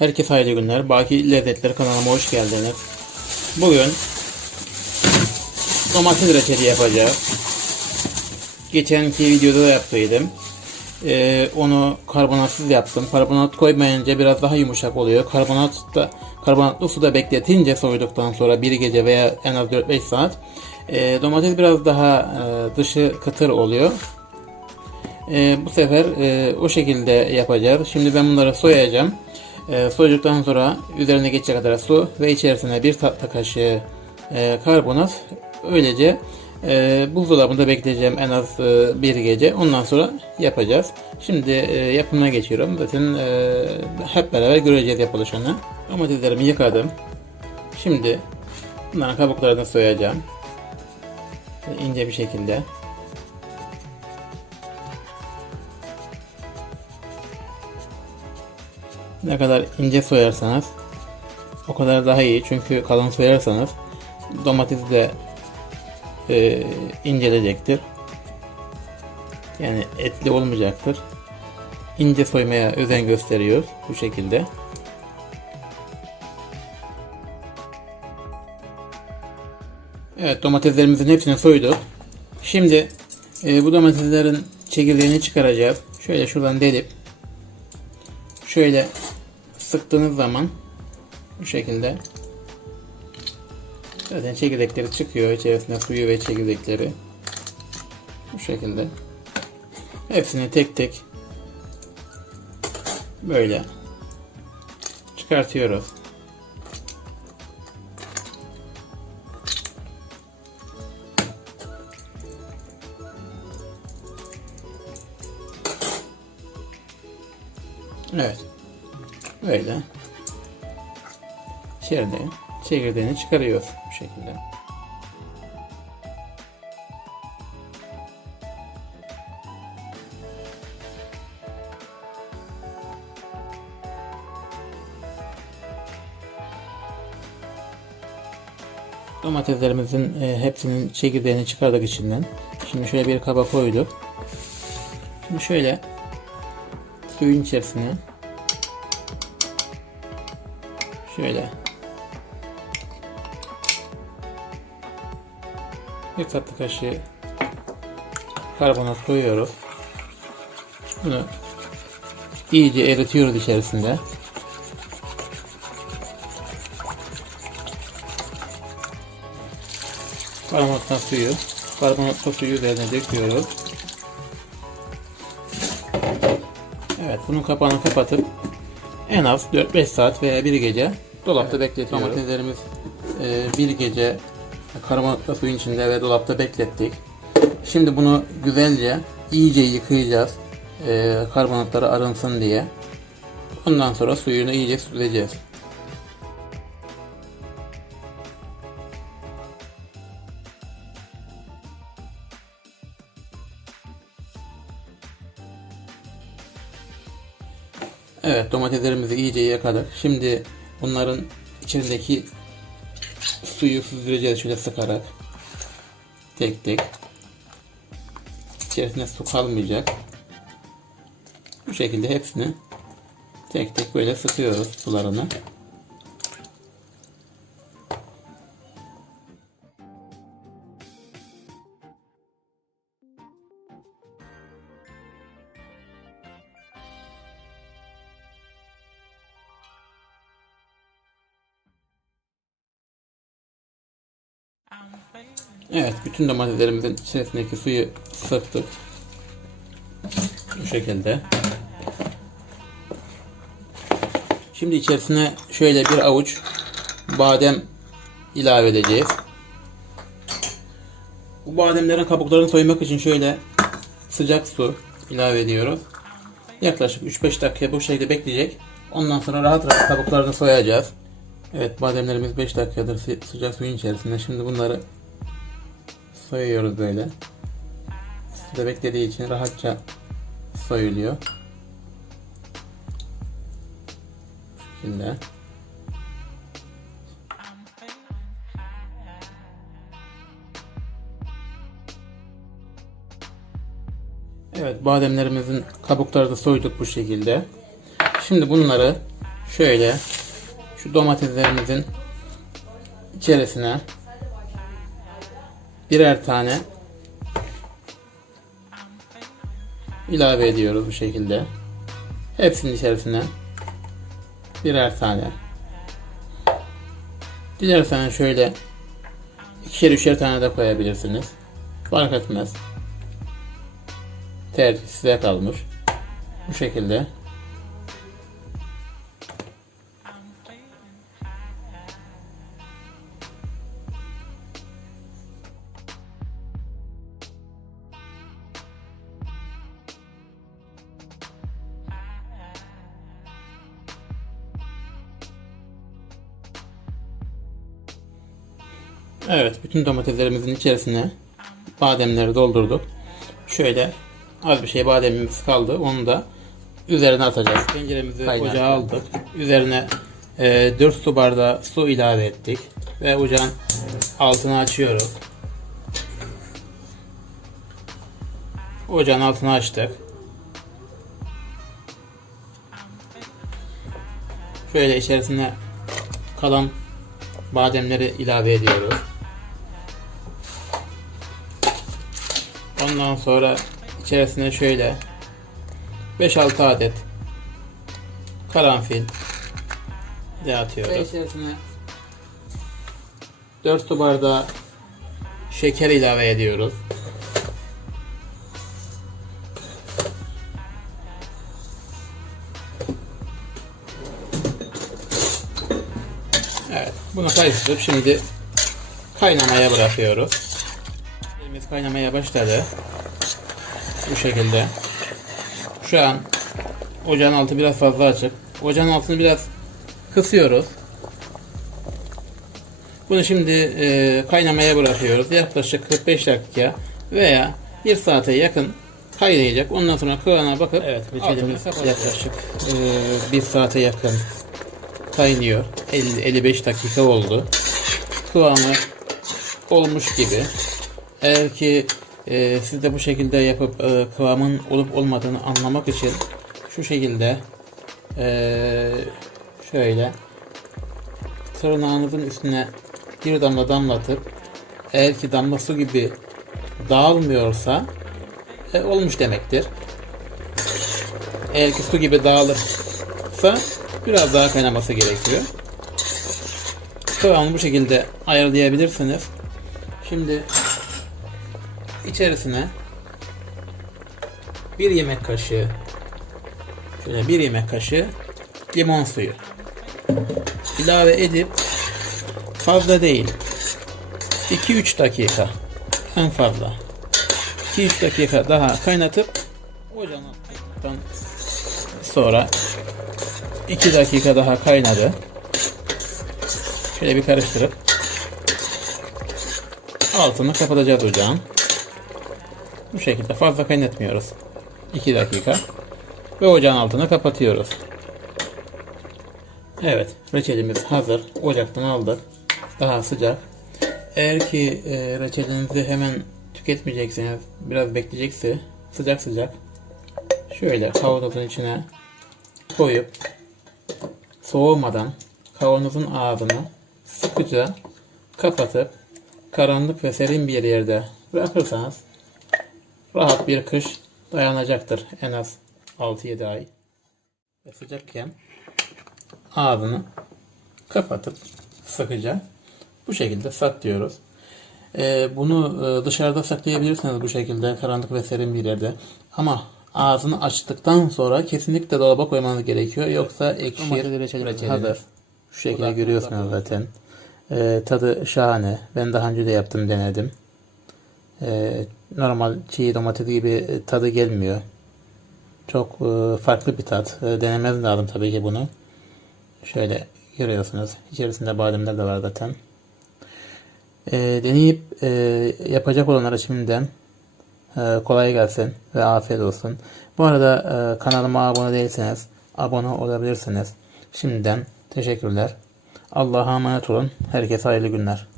Herkese hayırlı günler. Baki Lezzetler kanalıma hoş geldiniz. Bugün domates reçeli yapacağız. Geçenki videoda da yaptıydım. Ee, onu karbonatsız yaptım. Karbonat koymayınca biraz daha yumuşak oluyor. Karbonat da karbonatlı suda bekletince soyduktan sonra bir gece veya en az 4-5 saat ee, domates biraz daha e, dışı kıtır oluyor. Ee, bu sefer e, o şekilde yapacağız. Şimdi ben bunları soyacağım. E, soyduktan sonra üzerine geçecek kadar su ve içerisine bir tatlı kaşığı e, karbonat. Öylece e, buzdolabında bekleyeceğim en az e, bir gece. Ondan sonra yapacağız. Şimdi e, yapımına geçiyorum. Zaten e, hep beraber göreceğiz yapılışını. Domateslerimi yıkadım. Şimdi bunların kabuklarını soyacağım. Şöyle ince bir şekilde. Ne kadar ince soyarsanız o kadar daha iyi. Çünkü kalın soyarsanız domates de e, incelecektir. Yani etli olmayacaktır. İnce soymaya özen gösteriyoruz bu şekilde. Evet domateslerimizin hepsini soyduk. Şimdi e, bu domateslerin çekirdeğini çıkaracağız. Şöyle şuradan delip şöyle sıktığınız zaman bu şekilde zaten çekirdekleri çıkıyor içerisinde suyu ve çekirdekleri bu şekilde hepsini tek tek böyle çıkartıyoruz. Evet. Böyle. İçeride çekirdeğini çıkarıyoruz bu şekilde. Domateslerimizin e, hepsinin çekirdeğini çıkardık içinden. Şimdi şöyle bir kaba koyduk. Şimdi şöyle suyun içerisine şöyle bir tatlı kaşığı karbonat koyuyoruz. Bunu iyice eritiyoruz içerisinde. Karbonattan suyu, karbonatlı suyu üzerine döküyoruz. Evet, bunun kapağını kapatıp en az 4-5 saat veya bir gece dolapta bekletiyoruz. Domateslerimiz e, bir gece karbonatlı suyun içinde ve dolapta beklettik. Şimdi bunu güzelce iyice yıkayacağız. E, karbonatları arınsın diye. Ondan sonra suyunu iyice süzeceğiz. Evet domateslerimizi iyice yıkadık. Şimdi bunların içindeki suyu süzdüreceğiz şöyle sıkarak. Tek tek. İçerisine su kalmayacak. Bu şekilde hepsini tek tek böyle sıkıyoruz sularını. Evet, bütün domateslerimizin içerisindeki suyu sıktık. Bu şekilde. Şimdi içerisine şöyle bir avuç badem ilave edeceğiz. Bu bademlerin kabuklarını soymak için şöyle sıcak su ilave ediyoruz. Yaklaşık 3-5 dakika bu şekilde bekleyecek. Ondan sonra rahat rahat kabuklarını soyacağız. Evet bademlerimiz 5 dakikadır sı- sıcak suyun içerisinde. Şimdi bunları soyuyoruz böyle. Suda beklediği için rahatça soyuluyor. Şimdi Evet bademlerimizin kabuklarını soyduk bu şekilde. Şimdi bunları şöyle şu domateslerimizin içerisine birer tane ilave ediyoruz bu şekilde. Hepsinin içerisine birer tane. Dilerseniz şöyle ikişer üçer tane de koyabilirsiniz. Fark etmez. Tercih size kalmış. Bu şekilde. Evet, bütün domateslerimizin içerisine bademleri doldurduk. Şöyle az bir şey bademimiz kaldı. Onu da üzerine atacağız. Tenceremizi Kaynar. ocağa aldık. Üzerine e, 4 su bardağı su ilave ettik. Ve ocağın altını açıyoruz. Ocağın altını açtık. Şöyle içerisine kalan bademleri ilave ediyoruz. Ondan sonra içerisine şöyle 5-6 adet karanfil de atıyoruz. İçerisine 4 su bardağı şeker ilave ediyoruz. Evet, bunu karıştırıp şimdi kaynamaya bırakıyoruz. Elimiz kaynamaya başladı. Bu şekilde. Şu an ocağın altı biraz fazla açık. Ocağın altını biraz kısıyoruz. Bunu şimdi e, kaynamaya bırakıyoruz. Yaklaşık 45 dakika veya 1 saate yakın kaynayacak. Ondan sonra kıvamına bakıp evet, reçelimiz yaklaşık e, 1 saate yakın kaynıyor. 50-55 dakika oldu. Kıvamı olmuş gibi. Eğer ki e, siz de bu şekilde yapıp e, kıvamın olup olmadığını anlamak için şu şekilde e, şöyle tırnağınızın üstüne bir damla damlatıp eğer ki damla su gibi dağılmıyorsa e, olmuş demektir. Eğer ki su gibi dağılırsa biraz daha kaynaması gerekiyor. Kıvamını bu şekilde ayarlayabilirsiniz. Şimdi içerisine bir yemek kaşığı şöyle bir yemek kaşığı limon suyu ilave edip fazla değil 2-3 dakika en fazla 2-3 dakika daha kaynatıp ocağın altından sonra 2 dakika daha kaynadı. Şöyle bir karıştırıp altını kapatacağız ocağın bu şekilde fazla kaynatmıyoruz 2 dakika ve ocağın altını kapatıyoruz Evet, reçelimiz hazır. Ocaktan aldık. Daha sıcak. Eğer ki e, reçelinizi hemen tüketmeyecekseniz, biraz bekleyecekse sıcak sıcak şöyle kavanozun içine koyup soğumadan kavanozun ağzını sıkıca kapatıp karanlık ve serin bir yerde bırakırsanız rahat bir kış dayanacaktır en az 6-7 ay. Ve sıcakken ağzını kapatıp sıkıca bu şekilde saklıyoruz. Ee, bunu e, dışarıda saklayabilirsiniz bu şekilde karanlık ve serin bir yerde. Ama ağzını açtıktan sonra kesinlikle dolaba koymanız gerekiyor. Yoksa ekşir reçelimiz hazır. Şu şekilde görüyorsunuz zaten. Ee, tadı şahane. Ben daha önce de yaptım denedim. Ee, normal çiğ domates gibi tadı gelmiyor. Çok e, farklı bir tat. E, denemeniz lazım tabii ki bunu. Şöyle görüyorsunuz. İçerisinde bademler de var zaten. E, deneyip e, yapacak olanlara şimdiden e, kolay gelsin ve afiyet olsun. Bu arada e, kanalıma abone değilseniz abone olabilirsiniz. Şimdiden teşekkürler. Allah'a emanet olun. Herkese hayırlı günler.